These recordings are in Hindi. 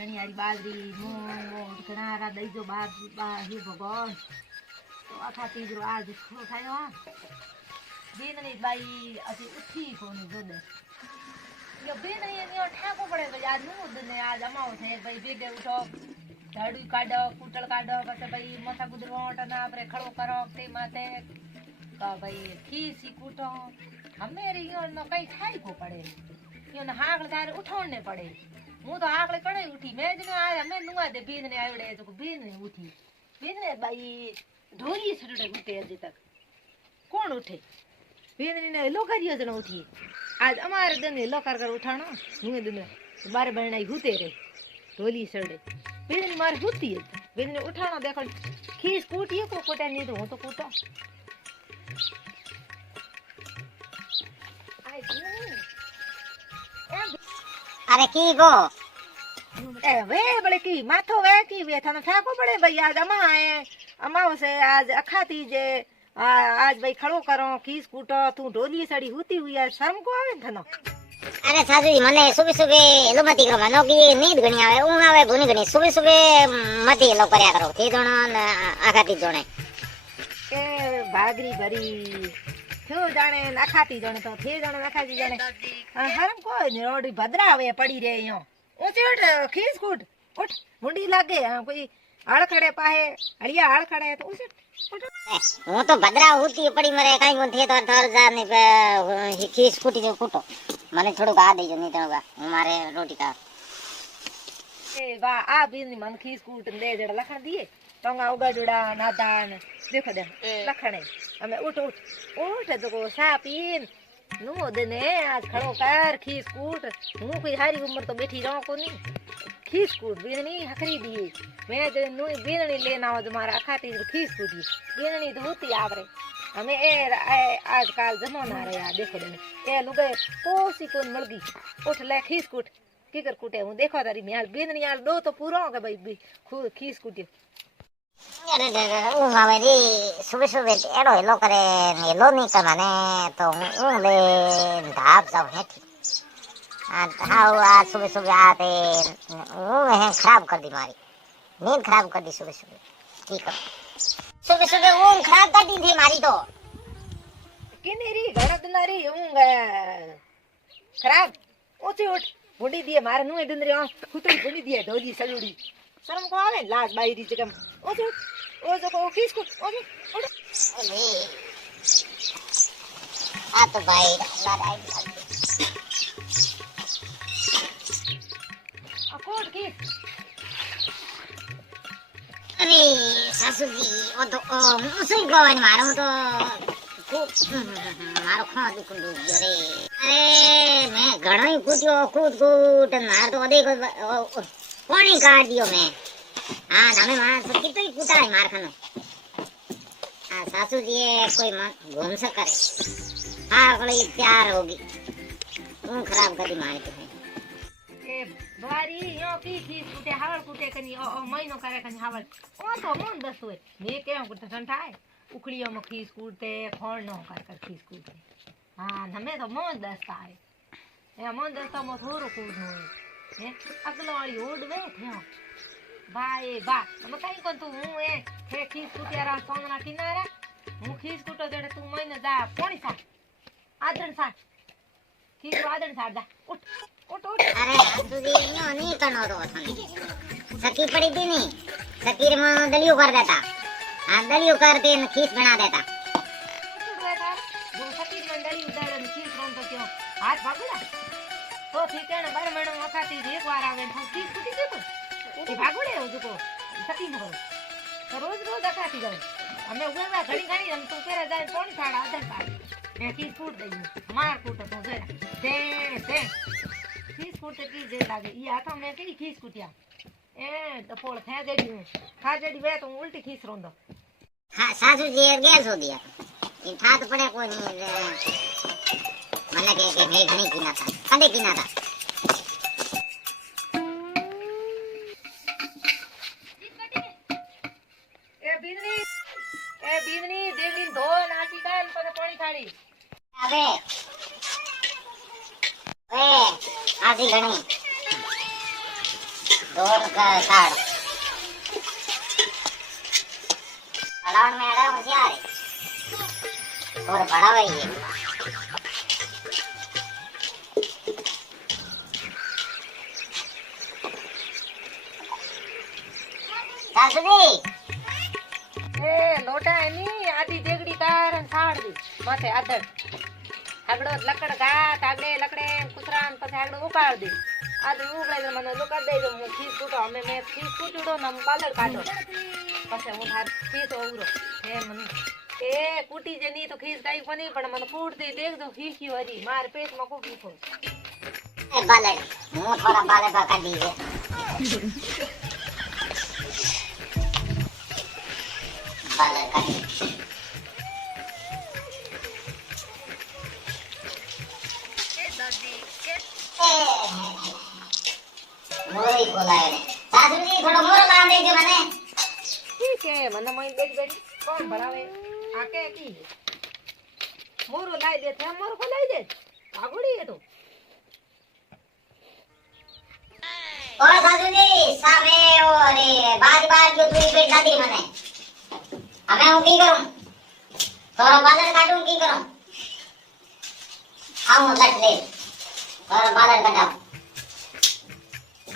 ઘણી બાજરી મૂંગ ઘણા દઈ જો બાર હે ભગવાન તો આખા તીજરો આજ ખરો થયો બેનની બાઈ અથી ઉઠી કોને જોડે યો બેનની એનો ઠાકો પડે ભાઈ આજ નું દને આજ અમાવ છે ભાઈ ભેગે ઉઠો ઝાડુ કાઢો કૂટળ કાઢો પછી ભાઈ મોટા ગુદરવાટ ના આપણે ખડો કરો તે માથે ભાઈ ખીસી કૂટો હમેરી યો કઈ થાય કો પડે યો હાકળ તારે ઉઠાવણ ને પડે હું તો આકળે કણે ઉઠી મેં જ આ અમે નુવા દે બીન ને આવડે તો બીન ને ઉઠી બીન ને બાઈ ઢોરી સડડે ઉઠે હજી તક કોણ ઉઠે બીન ને લોકારીઓ જણ ઉઠી આજ અમારે દને લોકાર કર ઉઠાણો હું દને બારે બરણાઈ હુતે રે ઢોલી સડે બીન ને મારે હુતી બીન ને ઉઠાણો દેખો ખીસ કૂટીએ કો કોટા ની તો હું તો કૂટો अरे की गो ए वे बड़े की माथो वे की वे थाने ठाको पड़े भाई आज अमा है अमाव से आज अखाती जे आज भाई खड़ो करो खीस कूटो तू ढोली सड़ी हुती हुई आज शर्म को आवे थनो अरे साजू जी मने सुबह सुबह लो मती करो मनो की नींद घणी आवे ऊंग आवे घणी घणी सुबह सुबह मती लो करया करो ते दोनो आखाती दोने ए भागरी भरी क्यों जाने नखाती जाने तो थे जाने नखाती जाने हरम कोई नहीं रोडी भद्रा आवे पड़ी रे यो ऊंची उठ खीस कूट उठ मुंडी लागे कोई आड़ खड़े पाहे अड़िया आड़ खड़े तो उठ હું તો ભદ્રા હુતી પડી મરે કાઈ કોન થે તો થર જા ને ખીસ કૂટી જો કૂટો મને થોડું આ દેજો ની તો હું મારે રોટી ખા એ વાહ આ બીની મન ખીસ કૂટ દે જડા લખણ દીએ ટંગા ઉગાડુડા નાદાન દેખો દે લખણે અમે ઉઠ ઉઠ ઉઠ તો કો સા પીન નો દને આજ ખડો કર ખીસ કૂટ હું કોઈ હારી ઉંમર તો બેઠી રહો કોની खीस कूट बीननी हखरी दी मैं जो नु बीननी लेना हो तुम्हारा खाती खीस कूटी बीननी तो होती आवरे हमें ए आजकल जमाना रे यार देखो दे ए लुगे पोसी कोन मलगी उठ ले खीस कूट की कर कूटे हूं देखो तारी मैं बीननी यार दो तो पूरा हो गया भाई खूब खीस कूटी अरे ऊंग आवे री सुबह सुबह एड़ो हेलो करे हेलो नहीं करने तो ऊंग ले धाप जाओ हेठी हाँ आज सुबह सुबह आते ऊँग है खराब कर दी मारी नींद खराब कर दी सुबह सुबह ठीक है सुबह सुबह ऊँग खराब कर दी थी मारी तो किनेरी गणत नारी ऊँग खराब ऊँची उठ बुढ़ी दिए मारे नुए डंदरे खुतरी बुढ़ी दिए ढोली सलूड़ी शर्म को आवे लाज बाईरी जगम ऊँची उठ ओ जो को किसको ऊँची उठ आ तो भाई लाड आई कोट की अरे सासू जी ओ तो मुसई गोवन मारो तो खूब मारो खा दुख रे अरे मैं घणो ही कूट्यो कूद कूट मार तो देखो पानी काट दियो मैं हां તમે માર તો कितनी कूटाई मार खानो हां सासू जी कोई घूम सा करे हां गली प्यार होगी वो खराब कर दी मारी तो बारी यो की कुटे हावल कुटे कनी ओ महीनो करे कनी हावल ओ तो मन दस होय मे के कुटे ठंठाए उखड़ियो में खीस कूटते खोण नो कर खीस कूटते हां हमें तो मन दस आए ए मन दस तो मो थोरो कूट नो है अगलो वाली ओड वे थयो भाई बा हम कई कोन तू हूं ए थे खीस कूटियारा सोंगना किनारा हूं खीस कूटो जड़े तू महीने जा कोणी सा आदन सा खीस आदन सा जा उठ उठ उठ अरे तुझे न्यो नहीं करनो तो सकी पड़ी थी नहीं सकीर में दलियो कर देता हां दलियो करते न खीस बना देता वो सकीर में दलियो उतार न खीस बन तो क्यों हाथ भागुला तो ठीक है ना बार मैडम वखाती एक बार आवे तो खीस फूटी दे तो भागुड़े हो जो सकी में तो रोज रोज अखाती जाओ हमें उगवा घड़ी घड़ी हम तू केरा जाए कोण साड़ा आधर पार मैं खीस फूट दई मार फूट तो जरा दे खीस कूटे की जे लागे ये आता मैं कई खीस कुटिया ए टपोल थे जेडी खा जेडी वे तो उल्टी खीस रोंदो हां सासू जी गैस हो दिया इन था तो पड़े कोई नहीं मने के मैं घणी कीना था कंदे कीना था ए बीननी देवली धो नाची कान पर पानी थाड़ी अबे ए आधी घणी तोड़ कर साड़ अलाउन में अड़ा होशियार है और बड़ा भाई है सासू जी એ લોટા એની આધી દેગડી કાર અને સાડ દી માથે આધડ આગળો લકડ ઘાટ આગળે લકડે કુતરાન પછી આગળ ઉકાળ દે આધડ ઉકાળી દે મને લોકા દે હું ખીસ કૂટો અમે મેં ખીસ કૂટડો ને બાલર કાઢો પછી હું થાર ખીસ ઓવરો હે મને એ કૂટી જે ની તો ખીસ કાઈ કોની પણ મને ફૂટતી દેખ દો ખીસી હરી માર પેટમાં ખૂબ દુખો ए बालक मुंह थोड़ा बाले पका दीजिए बालक का मोरी बोलाए सासू जी थोड़ा मोर ला दीजिए मैंने ठीक है મને મઈ બેઠ બેઠ કોણ ભરાવે આકે કી મોરો લાઈ દે છે મોરો કો લાઈ દે આગોડી એ તો और सासू जी सामे और बाज बाज जो तुई पेट दादी मने हमें हूं की करूं थोड़ा बालर काटूं की करूं आऊं कट ले और बालर कटाओ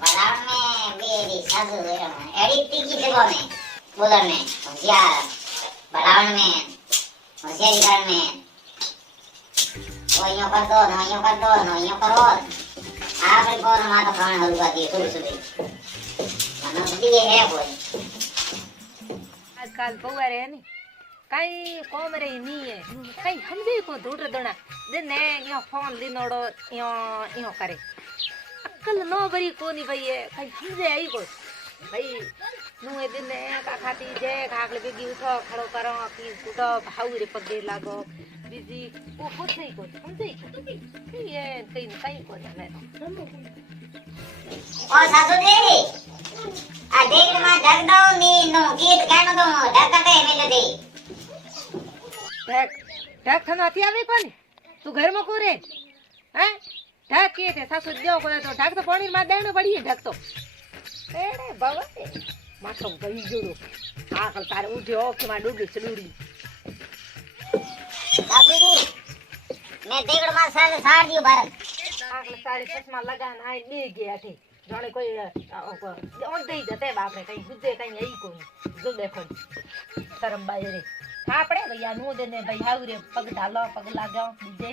बाजार में मेरी सासू एड़ी तीखी जगह में बोलर में होशियार बड़ावन में होशियारी कर में वो यूं कर दो नो यूं कर दो नो यूं करो આપણે કોણ માથા ખાણ હલવા દે સુબહ સુબહ મને બધી હે બોલ આજકાલ પવારે હે ની કઈ કોમ રે ની હે કઈ સમજે કો ધોડ દણા દે ને યો ફોન લીનોડો યો કરે અક્કલ નો ભરી કોની ભાઈ કઈ સમજે આઈ કો ભાઈ નું એ દિન કા ખાતી જે ખાકલે બેગી ઉઠો ખડો કરો કી કૂટો ભાઉ રે પગે લાગો બીજી ઓ ખુદ નહીં કો સમજે ये कहीं को जाने ओ सासू जी आ देख मा ढक दो नी नो गीत कहनो दो ढकते मिल दे ढक ढक खाती आवे कोनी तू घर में को रे हैं ढक के थे सासू देव को तो ढक तो पानी में देनो पड़ी है ढक तो एड़े बाबा माथो गई जोड़ो आकल तारे उठ्यो के मा डूडी चलूड़ी सासू जी मैं देगड़ मा साल साड़ दियो भारत आकल तारे चश्मा लगा ना ले गया थे जाने कोई ओन दे जते बाप रे कहीं गुजे कहीं आई कोनी जो देखो शर्म बाई रे थापड़े भैया नु देने भाई हाउ रे पग ढालो पग लगाओ दीजे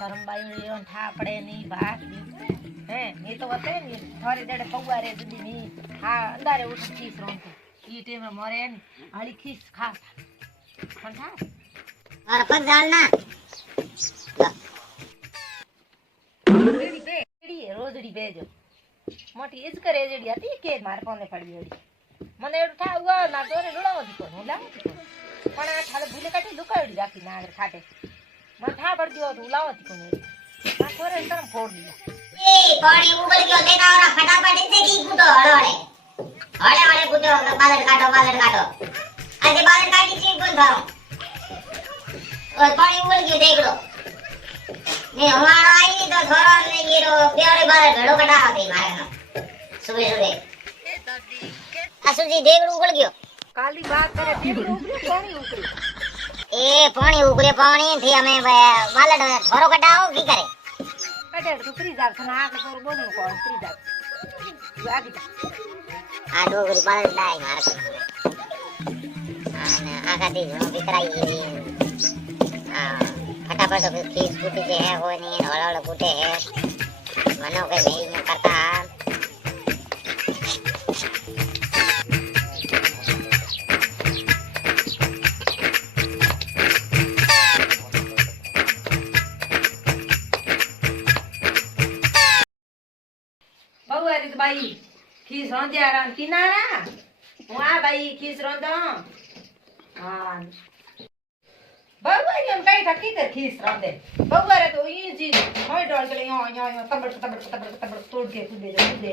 शर्म बाई रे ओन थापड़े नहीं बात हैं ये तो होते नहीं थोड़े देड़े पौवा रे दीदी नहीं हां अंधारे उठ खीस रोंती ये टेम में मरे हड़ी खीस खा ठंडा और पग डालना रोजड़ी बेजो मोटी इज करे जेडी आती के मार कोने पड़ी होड़ी मने एडू था हुआ ना तोरे डोळाव दिको नो लाव दिको पण आ थाले भूले काटी लुकाड़ी राखी ना आगर खाटे मन था पड़ दियो तो लाव दिको ने ना तोरे तरम फोड़ दिया ए पानी उबल गयो देखा और फटाफट इसे की कूटो हड़े हड़े कूटो बालर काटो आज बालर काटी छी कोन थारो और पानी उबल गयो देख लो ने हमारा आई तो थोड़ा ने गिरो प्यारे बारे घड़ो कटा आती मारे ना सुबह आसू जी देख उगड़ गयो काली बात करे देख पानी उकड़ी ए पानी थी हमें वालड थोरो कटाओ की करे कटे तो फ्री जा खाना आके तो बोलनो को फ्री जा आगे आ डोगरी बालड डाई मार आना आगा दी जो बिकराई दी फटाफट खीस फूटी जे है वो नहीं हड़ फूटे है मनो के नहीं में करता बहुआरी तो भाई खीस रोंदिया रान किनारा वहां भाई खीस रोंदो हां बहुआरी हम कई ठकी कर खीस रोंदे बहुआरे तो ई चीज मोय डोल के यो तबड़ तोड़ के कूदे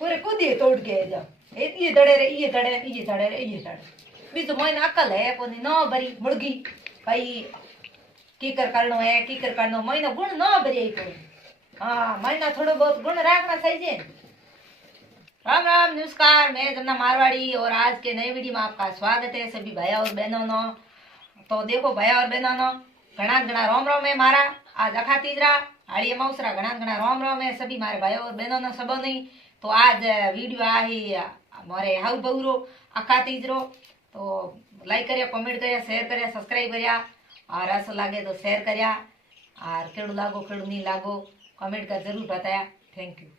पूरे कूदे तोड़ के जा ये दड़े रे भी तो मोय अकल है कोनी न भरी मुर्गी भाई कीकर करनो मोय न गुण न भरी कोई हां मोय न थोड़ो बहुत गुण राखना सही जे राम राम नमस्कार, मैं जमुना मारवाड़ी और आज के नए वीडियो में आपका स्वागत है सभी भाइयों और बहनों नो। तो देखो भाइयों और बहनों नो, घना घना रोम रोम है मारा। आज अखा तीजरा हाड़ी मौसरा घना घना रोम रोम है सभी मारे भाइयों और बहनों नो सबो नहीं। तो आज वीडियो आ ही मारे हाउ बहुरो अखा तीजरो। तो लाइक करिया, कमेंट करिया, शेयर करिया, सब्सक्राइब करिया और ऐसा लगे तो शेयर करिया और केड़ू लागो केड़ू नहीं लागो कमेंट कर जरूर बताया। Thank you.